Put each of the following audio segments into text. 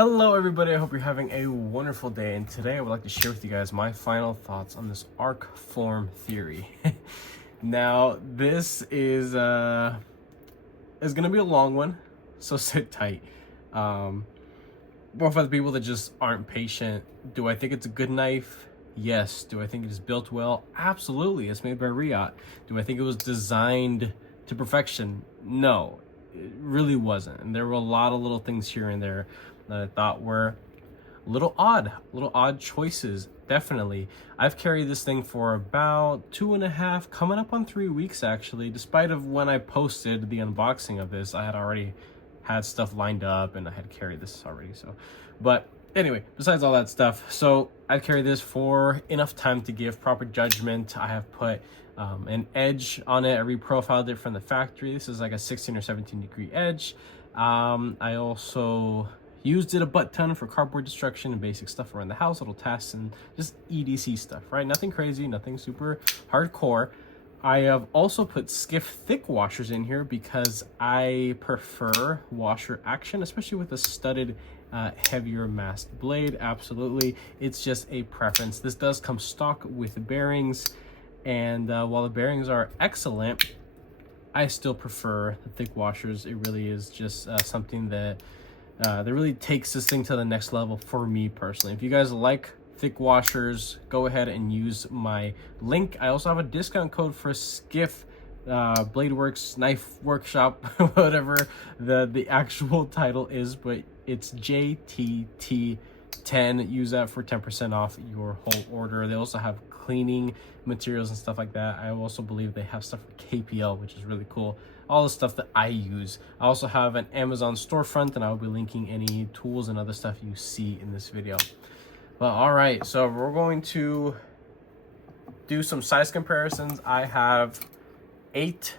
Hello everybody, I hope you're having a wonderful day, and today I would like to share with you guys my final thoughts on this Arcform Theory. Now, this is gonna be a long one, so sit tight. But for the people that just aren't patient, do I think it's a good knife? Yes. Do I think it is built well? Absolutely. It's made by Riot. Do I think it was designed to perfection? No, it really wasn't. And there were a lot of little things here and there that I thought were little odd choices. Definitely. I've carried this thing for about 2.5, coming up on 3 weeks actually. Despite of when I posted the unboxing of this, I had already had stuff lined up and I had carried this already. So, but anyway, besides all that stuff, so I've carried this for enough time to give proper judgment. I have put an edge on it. I reprofiled it from the factory. This is like a 16 or 17 degree edge. I also used it a butt ton for cardboard destruction and basic stuff around the house, little tasks and just EDC stuff, right? Nothing crazy, nothing super hardcore. I have also put skiff thick washers in here because I prefer washer action, especially with a studded heavier mast blade. Absolutely, it's just a preference. This does come stock with bearings, and while the bearings are excellent, I still prefer the thick washers. It really is just something that really takes this thing to the next level for me personally. If you guys like thick washers, go ahead and use my link. I also have a discount code for Skiff Bladeworks Knife Workshop, whatever the actual title is, but it's JTT10. Use that for 10% off your whole order. They also have cleaning materials and stuff like that. I also believe they have stuff for KPL, which is really cool. All the stuff that I use. I also have an Amazon storefront, and I will be linking any tools and other stuff you see in this video. Well, all right, so we're going to do some size comparisons. I have 8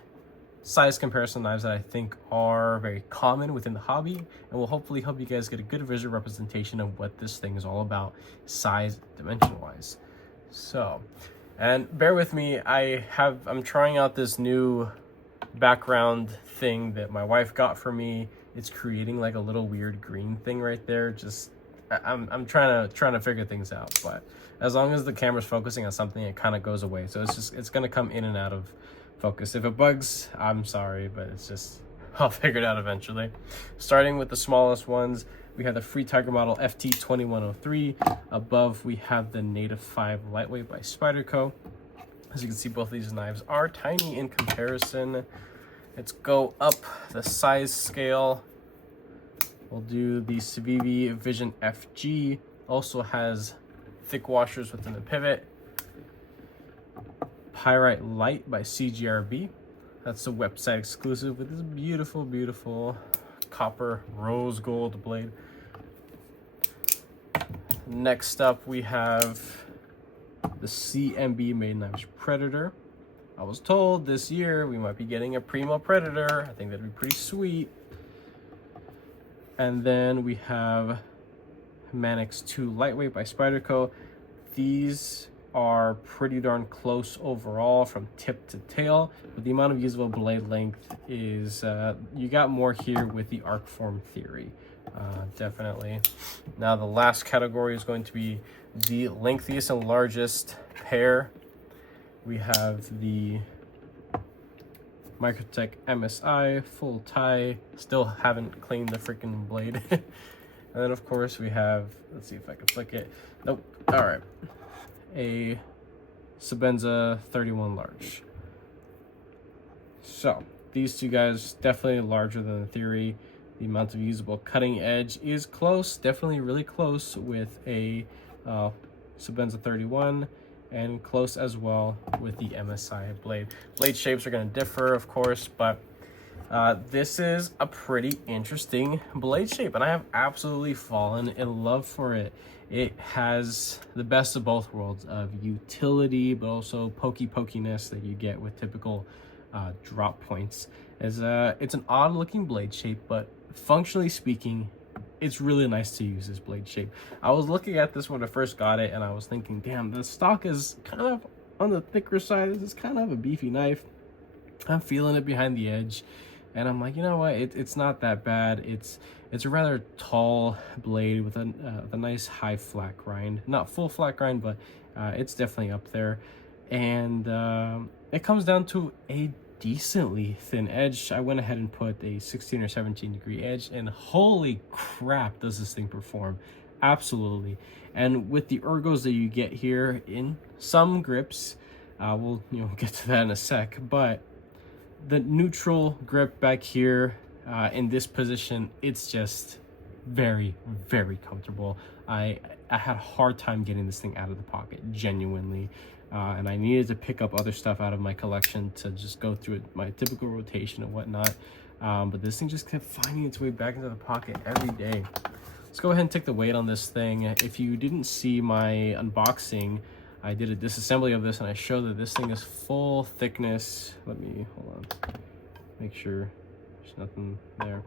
size comparison knives that I think are very common within the hobby, and will hopefully help you guys get a good visual representation of what this thing is all about, size, dimension wise. So, and bear with me, I'm trying out this new background thing that my wife got for me. It's creating like a little weird green thing right there. Just I'm trying to figure things out, but as long as the camera's focusing on something, it kind of goes away. So it's gonna come in and out of focus. If it bugs, I'm sorry, but it's just, I'll figure it out eventually. Starting with the smallest ones, we have the Free Tiger model FT2103. Above we have the Native 5 Lightweight by Spyderco. As you can see, both of these knives are tiny in comparison. Let's go up the size scale. We'll do the Civivi Vision FG. Also has thick washers within the pivot. Pyrite Light by CGRB. That's a website exclusive with this beautiful, beautiful copper rose gold blade. Next up, we have the CMB Made Knives Predator. I was told this year we might be getting a Primo Predator. I think that'd be pretty sweet. And then we have Manix 2 Lightweight by Spyderco. These are pretty darn close overall from tip to tail, but the amount of usable blade length is, you got more here with the Arcform Theory. Definitely. Now the last category is going to be the lengthiest and largest pair. We have the Microtech MSI full tie. Still haven't cleaned the freaking blade. And then of course we have, let's see if I can flick it. Nope. All right. A Sebenza 31 large. So these two guys definitely larger than the Theory. The amount of usable cutting edge is close, definitely really close with a Sebenza 31, and close as well with the MSI blade. Blade shapes are going to differ, of course, but this is a pretty interesting blade shape, and I have absolutely fallen in love for it. It has the best of both worlds of utility, but also pokiness that you get with typical drop points. It's an odd looking blade shape, but functionally speaking, it's really nice to use this blade shape. I was looking at this when I first got it, and I was thinking, damn, the stock is kind of on the thicker side. This is kind of a beefy knife. I'm feeling it behind the edge, and I'm like, you know what, it's not that bad. It's It's a rather tall blade with a nice high flat grind. Not full flat grind, but it's definitely up there. And it comes down to a decently thin edge. I went ahead and put a 16 or 17 degree edge, and holy crap, does this thing perform. Absolutely. And with the ergos that you get here in some grips, we'll get to that in a sec, but the neutral grip back here in this position, it's just very, very comfortable. I had a hard time getting this thing out of the pocket, genuinely. And I needed to pick up other stuff out of my collection to just go through it, my typical rotation and whatnot. But this thing just kept finding its way back into the pocket every day. Let's go ahead and take the weight on this thing. If you didn't see my unboxing, I did a disassembly of this and I showed that this thing is full thickness. Let me, hold on, make sure there's nothing there.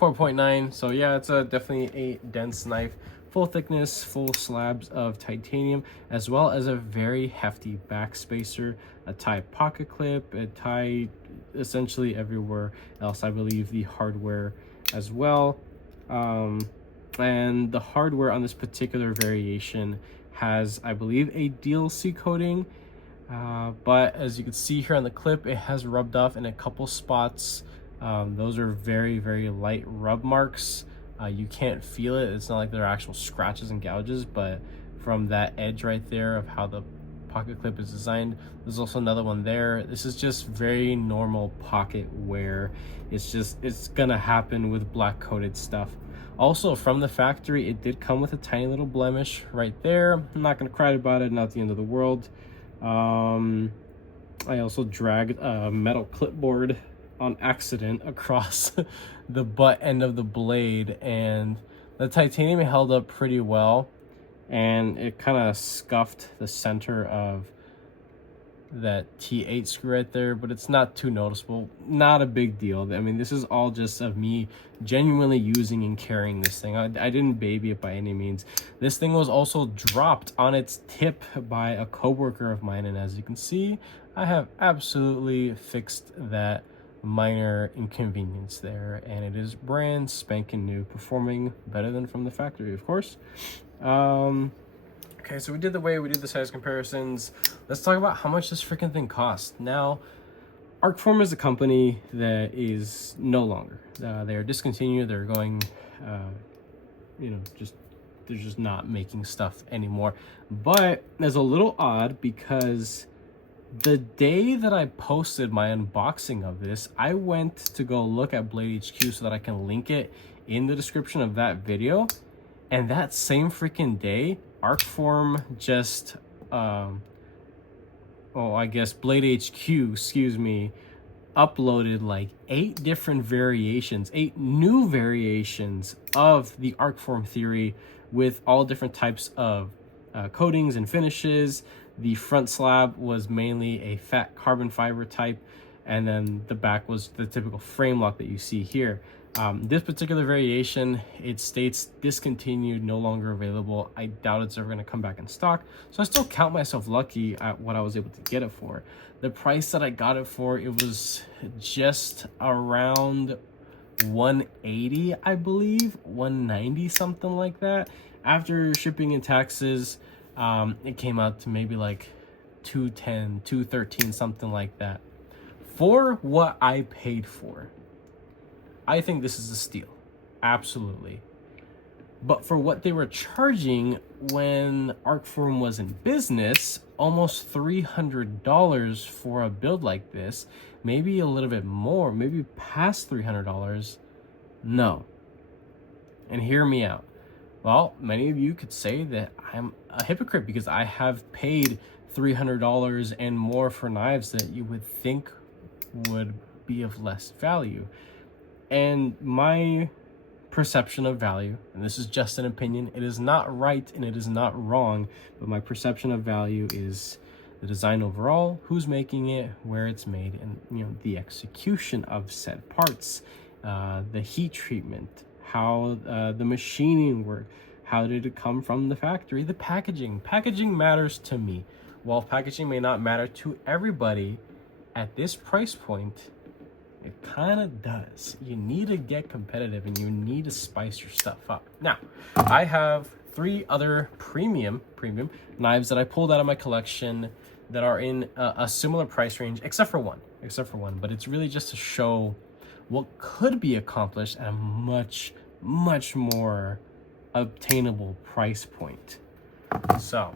4.9, so yeah, it's definitely a dense knife. Full thickness, full slabs of titanium, as well as a very hefty back spacer, a tie pocket clip, a tie essentially everywhere else. I believe the hardware as well. And the hardware on this particular variation has, I believe, a DLC coating, but as you can see here on the clip, it has rubbed off in a couple spots. Those are very, very light rub marks. You can't feel it. It's not like they're actual scratches and gouges, but from that edge right there of how the pocket clip is designed, there's also another one there. This is just very normal pocket wear. It's gonna happen with black coated stuff. Also, from the factory, it did come with a tiny little blemish right there. I'm not gonna cry about it, not the end of the world. I also dragged a metal clipboard on accident across the butt end of the blade, and the titanium held up pretty well, and it kind of scuffed the center of that T8 screw right there, but it's not too noticeable. Not a big deal. I mean, this is all just of me genuinely using and carrying this thing. I didn't baby it by any means. This thing was also dropped on its tip by a coworker of mine, and as you can see, I have absolutely fixed that minor inconvenience there, and it is brand spanking new, performing better than from the factory, of course. Okay, so we did the weight, we did the size comparisons. Let's talk about how much this freaking thing costs. Now, Arcform is a company that is no longer. They're discontinued. They're going, they're just not making stuff anymore. But it's a little odd because the day that I posted my unboxing of this, I went to go look at Blade HQ so that I can link it in the description of that video. And that same freaking day, Arcform just, I guess Blade HQ, excuse me, uploaded like 8 different variations, 8 new variations of the Arcform Theory with all different types of coatings and finishes. The front slab was mainly a fat carbon fiber type, and then the back was the typical frame lock that you see here. This particular variation, it states discontinued, no longer available. I doubt it's ever going to come back in stock, so I still count myself lucky at what I was able to get it for. The price that I got it for, it was just around 180, I believe, 190, something like that. After shipping and taxes, it came out to maybe like 210, 213, something like that. For what I paid for, I think this is a steal. Absolutely. But for what they were charging when Arcform was in business, almost $300 for a build like this, maybe a little bit more, maybe past $300, no. And hear me out. Well, many of you could say that I'm a hypocrite because I have paid $300 and more for knives that you would think would be of less value. And my perception of value, and this is just an opinion, it is not right and it is not wrong, but my perception of value is the design overall, who's making it, where it's made, and the execution of said parts, the heat treatment, how the machining worked, how did it come from the factory, the packaging. Packaging matters to me. While packaging may not matter to everybody, at this price point, It kind of does. You need to get competitive and you need to spice your stuff up. Now, I have 3 other premium knives that I pulled out of my collection that are in a similar price range, except for one. But it's really just to show what could be accomplished at a much more obtainable price point. So,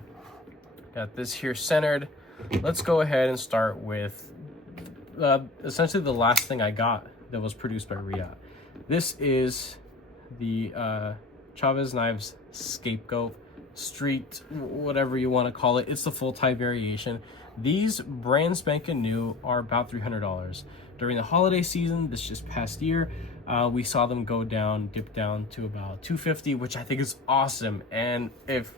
got this here centered. Let's go ahead and start with essentially the last thing I got that was produced by Riot. This is the Chavez Knives Scapegoat Street, whatever you want to call it. It's the full Thai variation. These brand spanking new are about $300. During the holiday season, this just past year, we saw them dip down to about $250, which I think is awesome. And if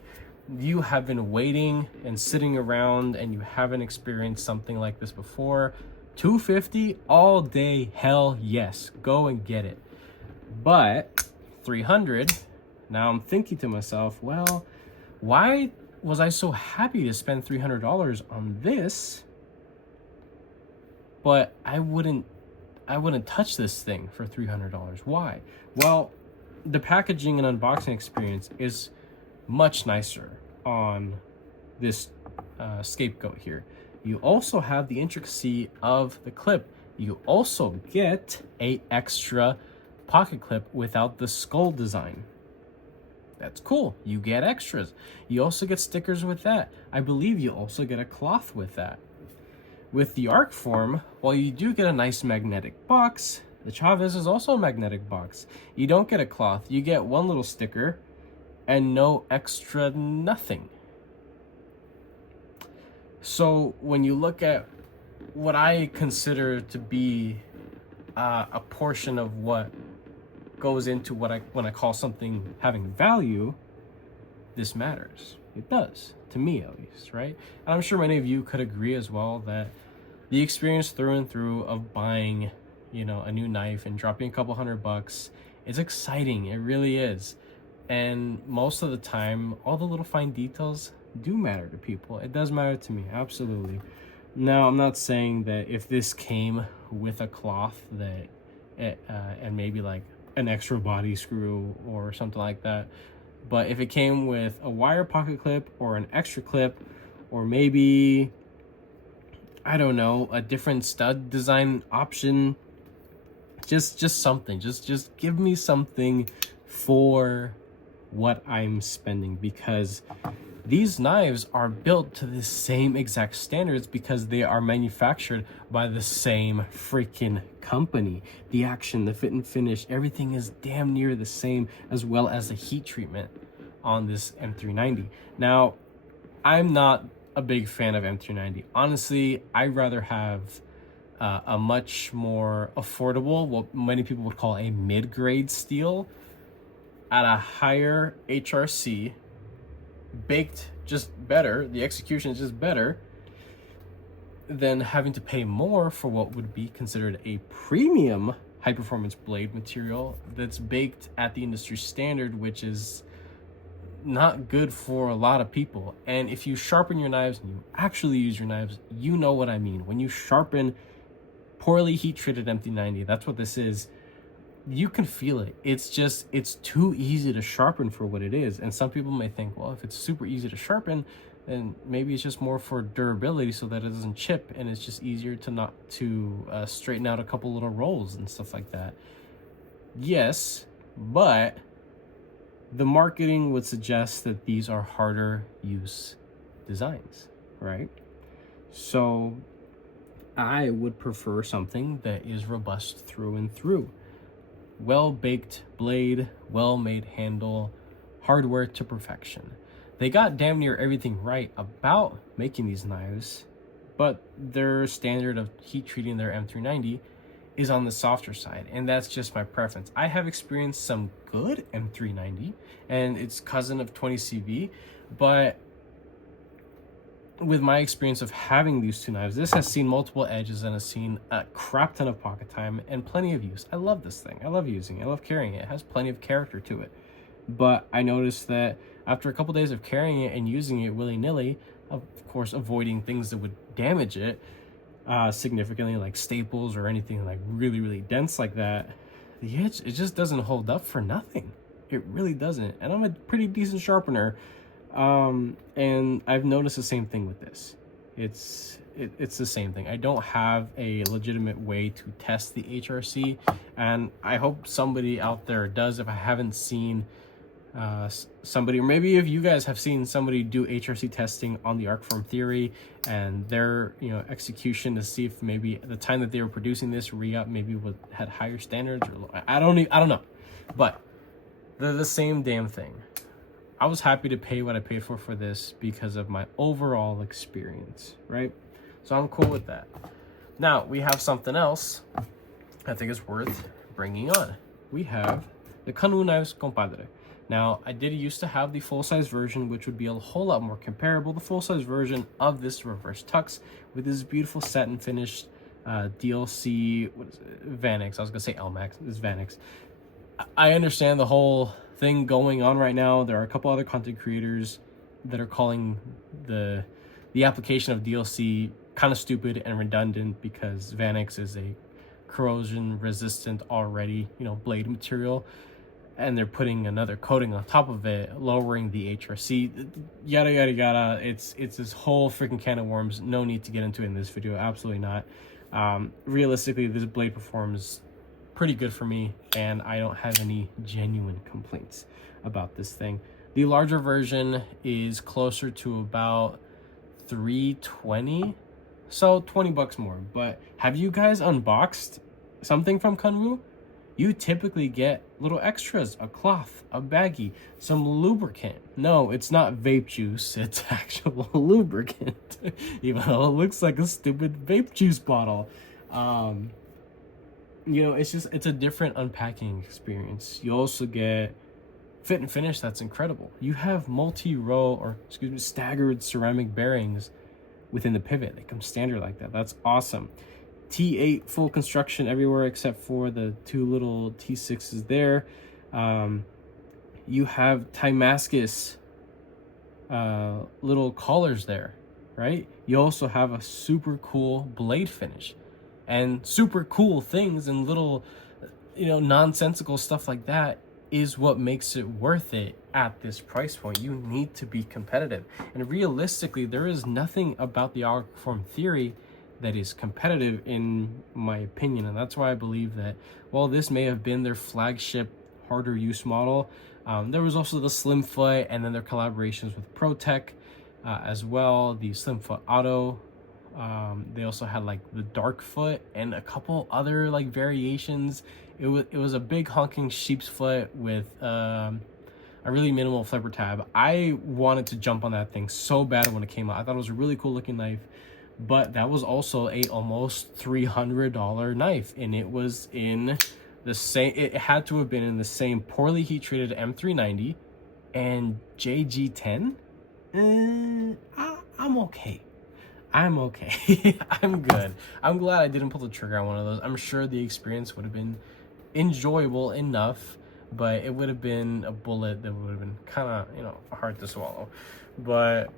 you have been waiting and sitting around and you haven't experienced something like this before, $250 all day, hell yes, go and get it. But $300, now I'm thinking to myself, well, why was I so happy to spend $300 on this, but I wouldn't touch this thing for $300? Why? Well, the packaging and unboxing experience is much nicer on this Scapegoat here. You also have the intricacy of the clip. You also get a extra pocket clip without the skull design. That's cool. You get extras. You also get stickers with that. I believe you also get a cloth with that. With the Arcform, while you do get a nice magnetic box, the Chavez is also a magnetic box. You don't get a cloth. You get one little sticker and no extra nothing. So when you look at what I consider to be a portion of what goes into when I call something having value, this matters. It does, to me at least, right? And I'm sure many of you could agree as well that the experience through and through of buying, a new knife and dropping a couple $100, it's exciting. It really is. And most of the time, all the little fine details do matter to people. It does matter to me, absolutely. Now, I'm not saying that if this came with a cloth and maybe like an extra body screw or something like that, but if it came with a wire pocket clip or an extra clip, or maybe, I don't know, a different stud design option, just something, just give me something for what I'm spending, because these knives are built to the same exact standards because they are manufactured by the same freaking company. The action, the fit and finish, everything is damn near the same, as well as the heat treatment on this M390. Now, I'm not a big fan of M390. Honestly, I'd rather have a much more affordable, what many people would call a mid-grade steel at a higher HRC, baked just better, the execution is just better, than having to pay more for what would be considered a premium high performance blade material that's baked at the industry standard, which is not good for a lot of people. And if you sharpen your knives and you actually use your knives, you know what I mean. When you sharpen poorly heat treated M390, that's what this is, you can feel it. It's too easy to sharpen for what it is. And some people may think, well, if it's super easy to sharpen, then maybe it's just more for durability so that it doesn't chip, and it's just easier to straighten out a couple little rolls and stuff like that. Yes, but the marketing would suggest that these are harder use designs, right? So I would prefer something that is robust through and through. Well-baked blade, well-made handle, hardware to perfection. They got damn near everything right about making these knives, but their standard of heat treating their M390 is on the softer side, and that's just my preference. I have experienced some good M390 and its cousin of 20CV, but with my experience of having these two knives, this has seen multiple edges and has seen a crap ton of pocket time and plenty of use. I love this thing. I love using it. I love carrying it. It has plenty of character to it. But I noticed that after a couple days of carrying it and using it willy-nilly, of course avoiding things that would damage it, significantly, like staples or anything like really, really dense like that, the edge, it just doesn't hold up for nothing. It really doesn't. And I'm a pretty decent sharpener. And I've noticed the same thing with this. It's the same thing. I don't have a legitimate way to test the HRC, and I hope somebody out there does. If I haven't seen somebody, or maybe if you guys have seen somebody do HRC testing on the Arcform Theory and their execution, to see if maybe at the time that they were producing this re-up maybe had higher standards, or I don't know, but they're the same damn thing. I was happy to pay what I paid for this because of my overall experience, right? So I'm cool with that. Now we have something else I think is worth bringing on. We have the Kanwu knives Compadre. Now, I did used to have the full-size version, which would be a whole lot more comparable. The full-size version of this reverse tux with this beautiful satin finished DLC, what is it? Vanix. I was gonna say LMAX. This is Vanix. I understand the whole thing going on right now. There are a couple other content creators that are calling the application of DLC kind of stupid and redundant, because Vanix is a corrosion resistant already, blade material, and they're putting another coating on top of it, lowering the HRC, yada yada yada. It's this whole freaking can of worms. No need to get into it in this video. Absolutely not. Realistically, this blade performs pretty good for me, and I don't have any genuine complaints about this thing. The larger version is closer to about $320, so $20 more. But have you guys unboxed something from Kanwu? You typically get little extras: a cloth, a baggie, some lubricant. No, it's not vape juice, it's actual lubricant, even though it looks like a stupid vape juice bottle. It's a different unpacking experience. You also get fit and finish that's incredible. You have staggered ceramic bearings within the pivot. They come standard like that. That's awesome. T8 full construction everywhere except for the two little T6s there. You have Timascus little collars there, right? You also have a super cool blade finish and super cool things, and little nonsensical stuff like that is what makes it worth it at this price point. You need to be competitive, and realistically there is nothing about the Arcform Theory that is competitive in my opinion. And that's why I believe that while this may have been their flagship harder use model, there was also the Slimfoot, and then their collaborations with ProTech as well, the Slimfoot Auto. They also had like the Dark Foot and a couple other like variations. It was a big honking sheep's foot with a really minimal flipper tab. I wanted to jump on that thing so bad when it came out. I thought it was a really cool looking knife, but that was also a almost $300 knife, and it was in the same, it had to have been in the same poorly heat treated M390 and JG10. I'm okay. I'm good. I'm glad I didn't pull the trigger on one of those. I'm sure the experience would have been enjoyable enough, but it would have been a bullet that would have been kind of hard to swallow. But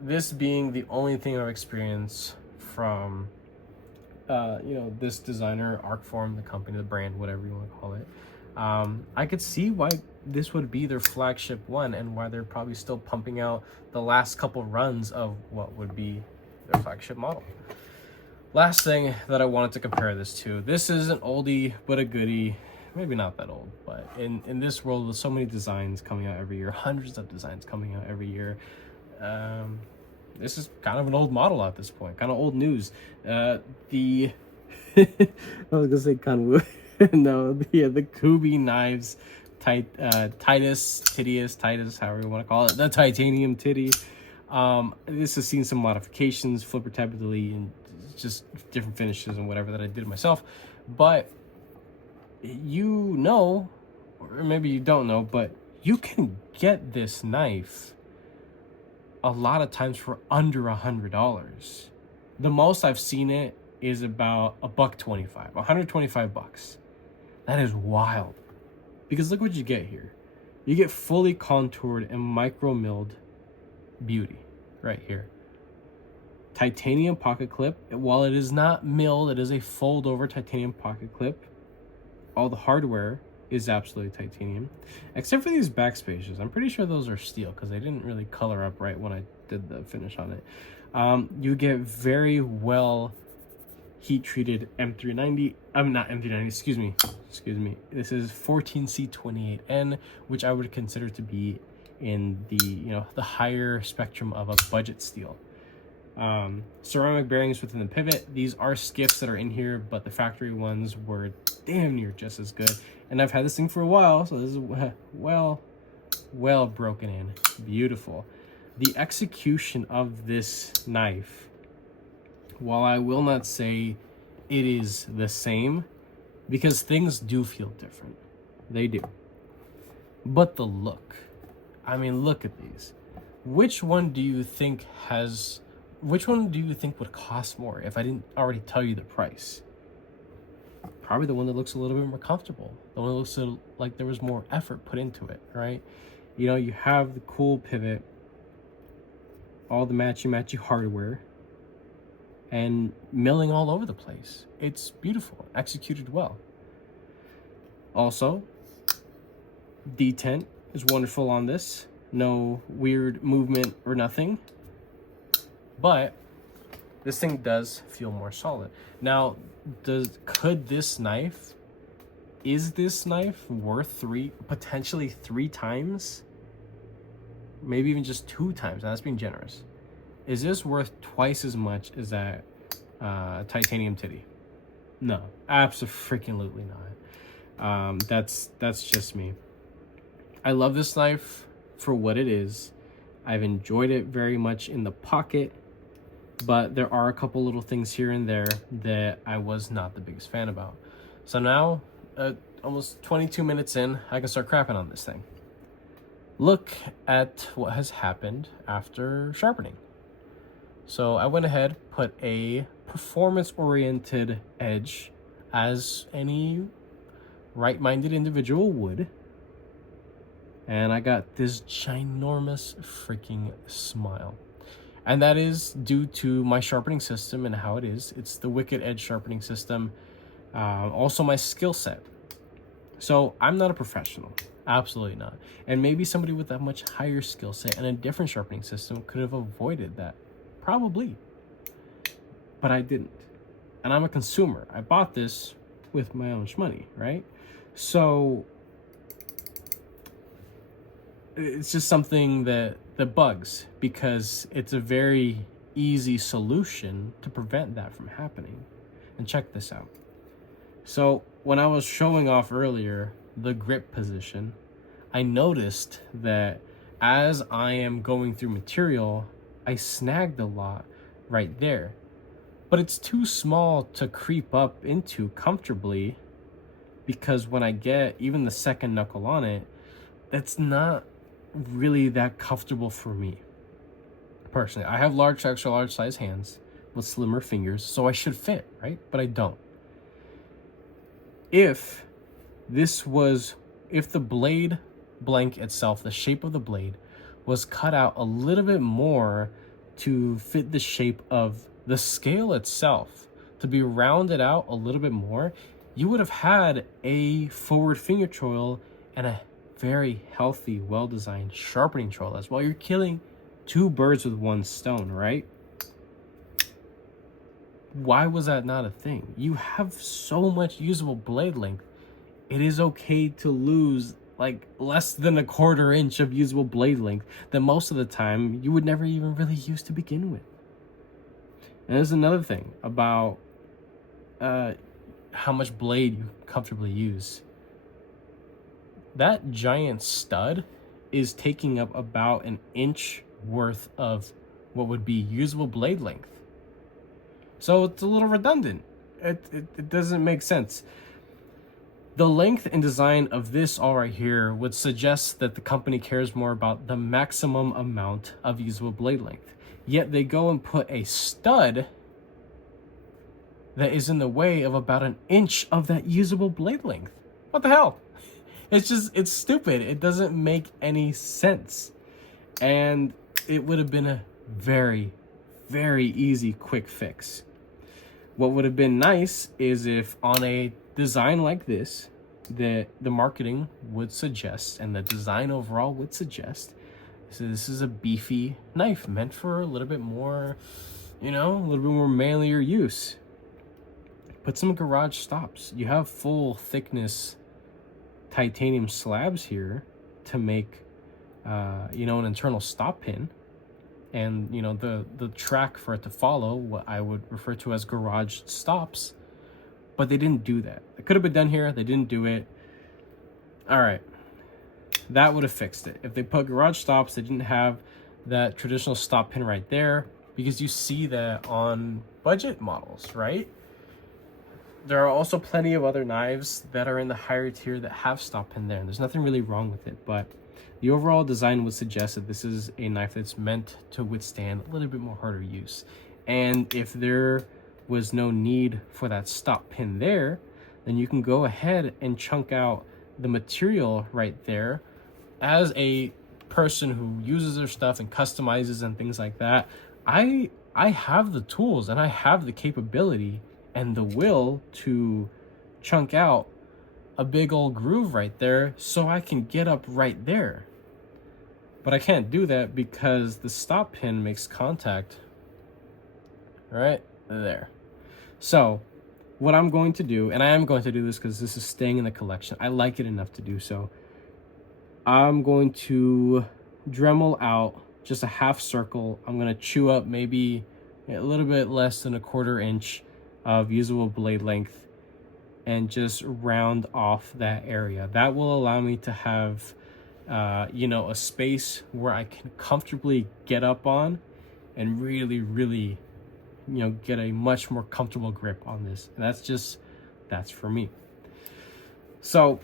this being the only thing I've experienced from this designer, Arcform, the company, the brand, whatever you want to call it, I could see why this would be their flagship one, and why they're probably still pumping out the last couple runs of what would be their flagship model. Last thing that I wanted to compare this to, this is an oldie but a goodie. Maybe not that old, but in this world with so many designs coming out every year, hundreds of designs coming out every year, this is kind of an old model at this point, kind of old news. I was gonna say Kanwu. No, the Kubi knives, Titus, however you want to call it, the titanium titty. This has seen some modifications, flipper tab delete, and just different finishes and whatever that I did myself. But or maybe you don't know, but you can get this knife a lot of times for under $100. The most I've seen it is about $125, $125. That is wild, because look what you get here. You get fully contoured and micro milled beauty right here. Titanium pocket clip. While it is not milled, it is a fold over titanium pocket clip. All the hardware is absolutely titanium, except for these backspaces. I'm pretty sure those are steel because they didn't really color up right when I did the finish on it. You get very well heat treated M390. I'm not M390. Excuse me. This is 14C28N, which I would consider to be in the the higher spectrum of a budget steel. Ceramic bearings within the pivot. These are skiffs that are in here, but the factory ones were damn near just as good. And I've had this thing for a while, so this is well broken in. Beautiful. The execution of this knife, while I will not say it is the same, because things do feel different. They do. But the look. I mean, look at these. Which one do you think would cost more if I didn't already tell you the price? Probably the one that looks a little bit more comfortable. The one that looks like there was more effort put into it, right? You have the cool pivot, all the matchy hardware, and milling all over the place. It's beautiful, executed well. Also, detent is wonderful on this. No weird movement or nothing. But this thing does feel more solid. Now, is this knife worth potentially three times? Maybe even just 2 times. That's being generous. Is this worth twice as much as that titanium titty? No, absolutely not. That's just me. I love this knife for what it is. I've enjoyed it very much in the pocket, but there are a couple little things here and there that I was not the biggest fan about. So now, almost 22 minutes in, I can start crapping on this thing. Look at what has happened after sharpening. So I went ahead, put a performance-oriented edge, as any right-minded individual would. And I got this ginormous freaking smile. And that is due to my sharpening system and how it is. It's the Wicked Edge sharpening system. Also my skill set. So I'm not a professional. Absolutely not. And maybe somebody with a much higher skill set and a different sharpening system could have avoided that. Probably. But I didn't. And I'm a consumer. I bought this with my own money, right? So it's just something that bugs, because it's a very easy solution to prevent that from happening. And check this out. So when I was showing off earlier the grip position, I noticed that as I am going through material, I snagged a lot right there. But it's too small to creep up into comfortably, because when I get even the second knuckle on it, that's not really that comfortable for me. Personally, I have large, extra large size hands with slimmer fingers, so I should fit, right? But I don't. If the blade blank itself, the shape of the blade, was cut out a little bit more to fit the shape of the scale itself, to be rounded out a little bit more, you would have had a forward finger choil and a very healthy, well-designed sharpening choil as well. You're killing 2 birds with 1 stone, right? Why was that not a thing? You have so much usable blade length. It is okay to lose like less than 1/4 inch of usable blade length that most of the time you would never even really use to begin with. And there's another thing about how much blade you comfortably use. That giant stud is taking up about 1 inch worth of what would be usable blade length. So it's a little redundant. It doesn't make sense. The length and design of this all right here would suggest that the company cares more about the maximum amount of usable blade length. Yet they go and put a stud that is in the way of about 1 inch of that usable blade length. What the hell? It's stupid. It doesn't make any sense. And it would have been a very, very easy, quick fix. What would have been nice is if on a design like this, that the marketing would suggest and the design overall would suggest, so this is a beefy knife meant for a little bit more, a little bit more manlier use. Put some garage stops. You have full thickness titanium slabs here to make, an internal stop pin. And, the track for it to follow, what I would refer to as garage stops. But they didn't do that. It could have been done here. They didn't do it. All right. That would have fixed it. If they put garage stops, they didn't have that traditional stop pin right there, because you see that on budget models, right? There are also plenty of other knives that are in the higher tier that have stop pin there, and there's nothing really wrong with it, but the overall design would suggest that this is a knife that's meant to withstand a little bit more harder use. And if there was no need for that stop pin there, then you can go ahead and chunk out the material right there. As a person who uses their stuff and customizes and things like that, I have the tools and I have the capability and the will to chunk out a big old groove right there so I can get up right there. But I can't do that because the stop pin makes contact right there. So what I'm going to do, and I am going to do this because this is staying in the collection, I like it enough to do so, I'm going to Dremel out just a half circle. I'm going to chew up maybe a little bit less than a 1/4 inch of usable blade length and just round off that area. That will allow me to have a space where I can comfortably get up on and really get a much more comfortable grip on this. And that's for me. So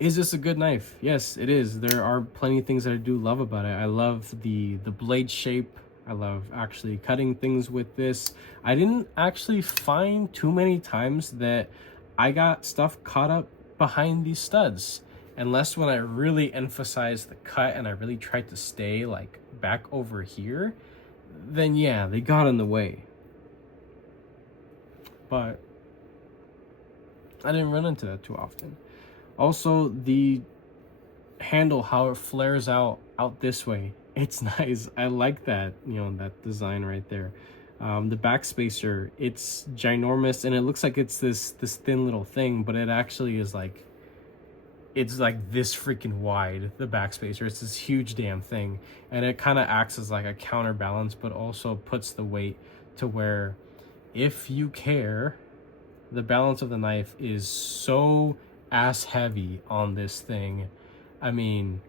is this a good knife? Yes, it is. There are plenty of things that I do love about it. I love the blade shape. I love actually cutting things with this. I didn't actually find too many times that I got stuff caught up behind these studs, unless when I really emphasized the cut and I really tried to stay like back over here, then yeah, they got in the way. But I didn't run into that too often. Also, the handle, how it flares out this way, it's nice. I like that, that design right there. The back spacer, it's ginormous, and it looks like it's this thin little thing, but it actually is like, it's like this freaking wide, the back spacer. It's this huge damn thing, and it kind of acts as like a counterbalance, but also puts the weight to where, if you care, the balance of the knife is so ass heavy on this thing. I mean,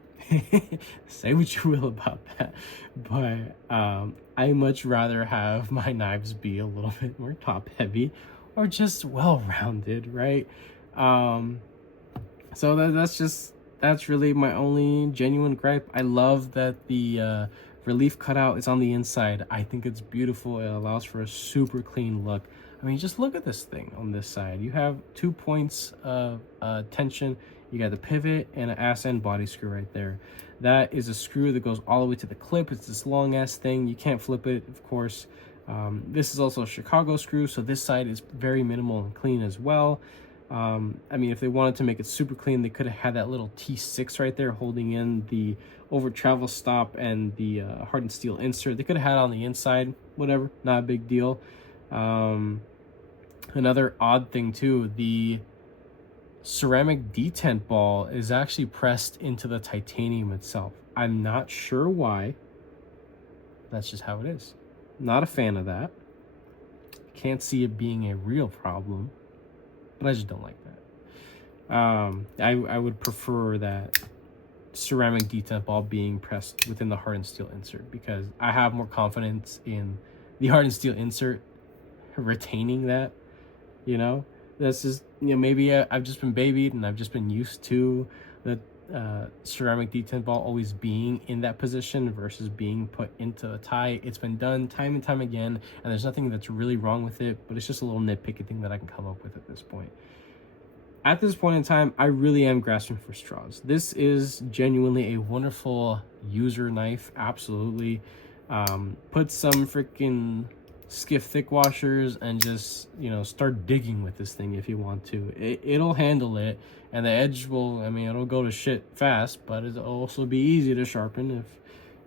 say what you will about that, but I much rather have my knives be a little bit more top heavy or just well-rounded, right? So that's really my only genuine gripe. I love that the relief cutout is on the inside. I think it's beautiful. It allows for a super clean look. I mean, just look at this thing on this side. You have 2 points of tension. You got the pivot and an ass end body screw right there. That is a screw that goes all the way to the clip. It's this long ass thing. You can't flip it, of course. This is also a Chicago screw, so this side is very minimal and clean as well. I mean, if they wanted to make it super clean, they could have had that little T6 right there holding in the over travel stop and the hardened steel insert. They could have had it on the inside, whatever, not a big deal. Another odd thing too, the ceramic detent ball is actually pressed into the titanium itself. I'm not sure why. That's just how it is. Not a fan of that. Can't see it being a real problem, but I just don't like that. I would prefer that ceramic detent ball being pressed within the hardened steel insert, because I have more confidence in the hardened steel insert retaining that. That's just, maybe I've just been babied and I've just been used to the ceramic detent ball always being in that position versus being put into a tie. It's been done time and time again, and there's nothing that's really wrong with it, but it's just a little nitpicky thing that I can come up with at this point. At this point in time, I really am grasping for straws. This is genuinely a wonderful user knife, absolutely. Put some freaking skiff thick washers and just, you know, start digging with this thing if you want to. It'll handle it, and the edge will, I mean, it'll go to shit fast, but it'll also be easy to sharpen if,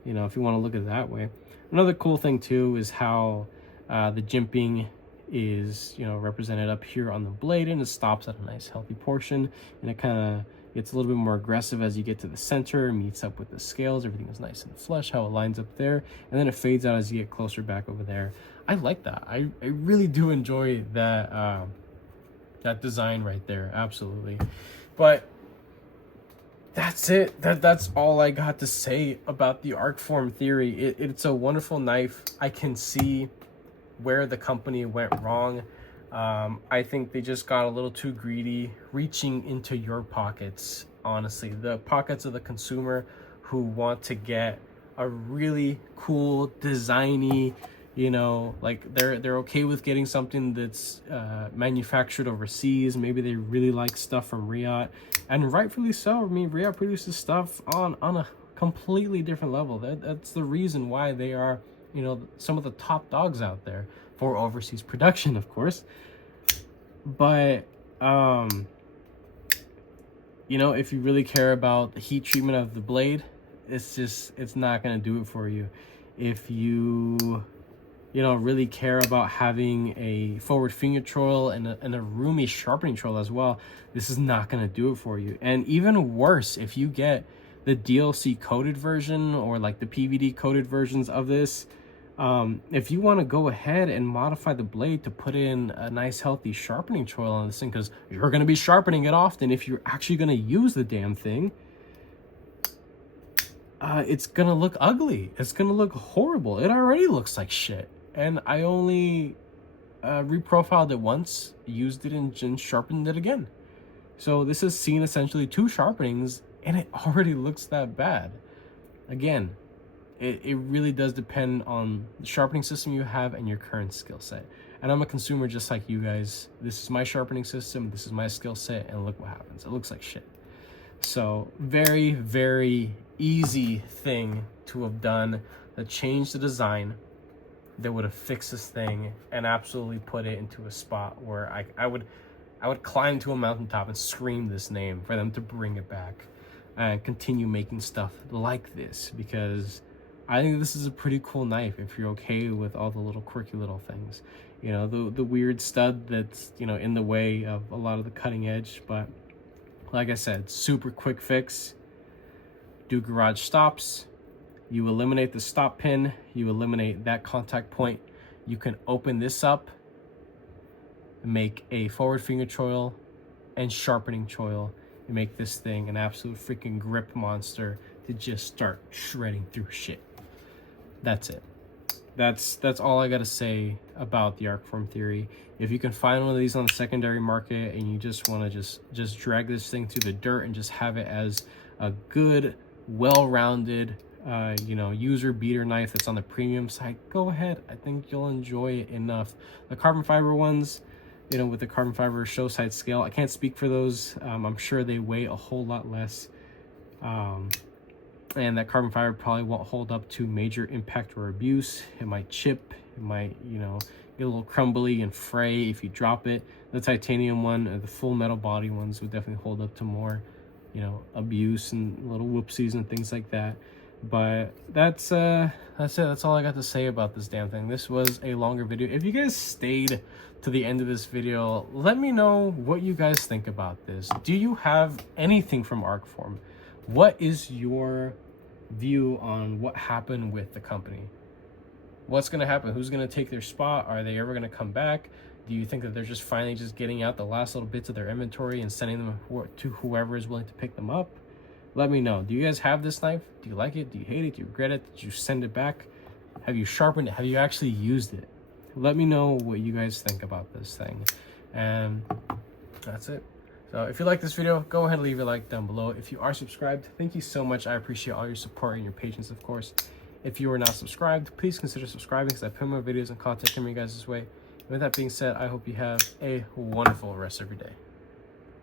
you know, if you want to look at it that way. Another cool thing too is how the jimping is, you know, represented up here on the blade, and it stops at a nice healthy portion, and it kind of gets a little bit more aggressive as you get to the center, meets up with the scales, everything is nice and flush, how it lines up there, and then it fades out as you get closer back over there. I like that. I really do enjoy that that design right there, absolutely. But that's it. That's all I got to say about the Arcform Theory. It's a wonderful knife. I can see where the company went wrong. I think they just got a little too greedy, reaching into your pockets, honestly. The pockets of the consumer who want to get a really cool, designy, you know, like they're okay with getting something that's manufactured overseas. Maybe they really like stuff from Riot, and rightfully so. I mean, Riot produces stuff on a completely different level. That's the reason why they are, you know, some of the top dogs out there for overseas production, of course. But you know, if you really care about the heat treatment of the blade, it's not gonna do it for you. If you know, really care about having a forward finger choil and a roomy sharpening choil as well, this is not gonna do it for you. And even worse, if you get the DLC coated version or like the PVD coated versions of this, if you want to go ahead and modify the blade to put in a nice healthy sharpening choil on this thing, because you're going to be sharpening it often if you're actually going to use the damn thing, it's going to look ugly. It's going to look horrible. It already looks like shit. And I only reprofiled it once, used it, and sharpened it again. So this has seen essentially 2 sharpenings, and it already looks that bad. Again, it really does depend on the sharpening system you have and your current skill set. And I'm a consumer just like you guys. This is my sharpening system, this is my skill set, and look what happens. It looks like shit. So very, very easy thing to have done that changed the design, that would have fixed this thing and absolutely put it into a spot where I would climb to a mountaintop and scream this name for them to bring it back and continue making stuff like this, because I think this is a pretty cool knife if you're okay with all the little quirky little things. You know, the weird stud that's, you know, in the way of a lot of the cutting edge. But like I said, super quick fix. Do garage stops. You eliminate the stop pin. You eliminate that contact point. You can open this up, make a forward finger choil and sharpening choil, and make this thing an absolute freaking grip monster to just start shredding through shit. That's it. That's all I gotta say about the Arcform Theory. If you can find one of these on the secondary market and you just want to just drag this thing through the dirt and just have it as a good, well-rounded, you know, user beater knife that's on the premium side, go ahead. I think you'll enjoy it enough. The carbon fiber ones, you know, with the carbon fiber show side scale, I can't speak for those. I'm sure they weigh a whole lot less. And that carbon fiber probably won't hold up to major impact or abuse. It might chip, it might, you know, get a little crumbly and fray if you drop it. The titanium one, the full metal body ones would definitely hold up to more, you know, abuse and little whoopsies and things like that. But that's it. That's all I got to say about this damn thing. This was a longer video. If you guys stayed to the end of this video, let me know what you guys think about this. Do you have anything from Arcform? What is your view on what happened with the company? What's going to happen? Who's going to take their spot? Are they ever going to come back? Do you think that they're just finally just getting out the last little bits of their inventory and sending them to whoever is willing to pick them up? Let me know. Do you guys have this knife? Do you like it? Do you hate it? Do you regret it? Did you send it back? Have you sharpened it? Have you actually used it? Let me know what you guys think about this thing. And that's it. So if you like this video, go ahead and leave a like down below. If you are subscribed, thank you so much. I appreciate all your support and your patience, of course. If you are not subscribed, please consider subscribing, because I put more videos and content coming you guys this way. And with that being said, I hope you have a wonderful rest of your day.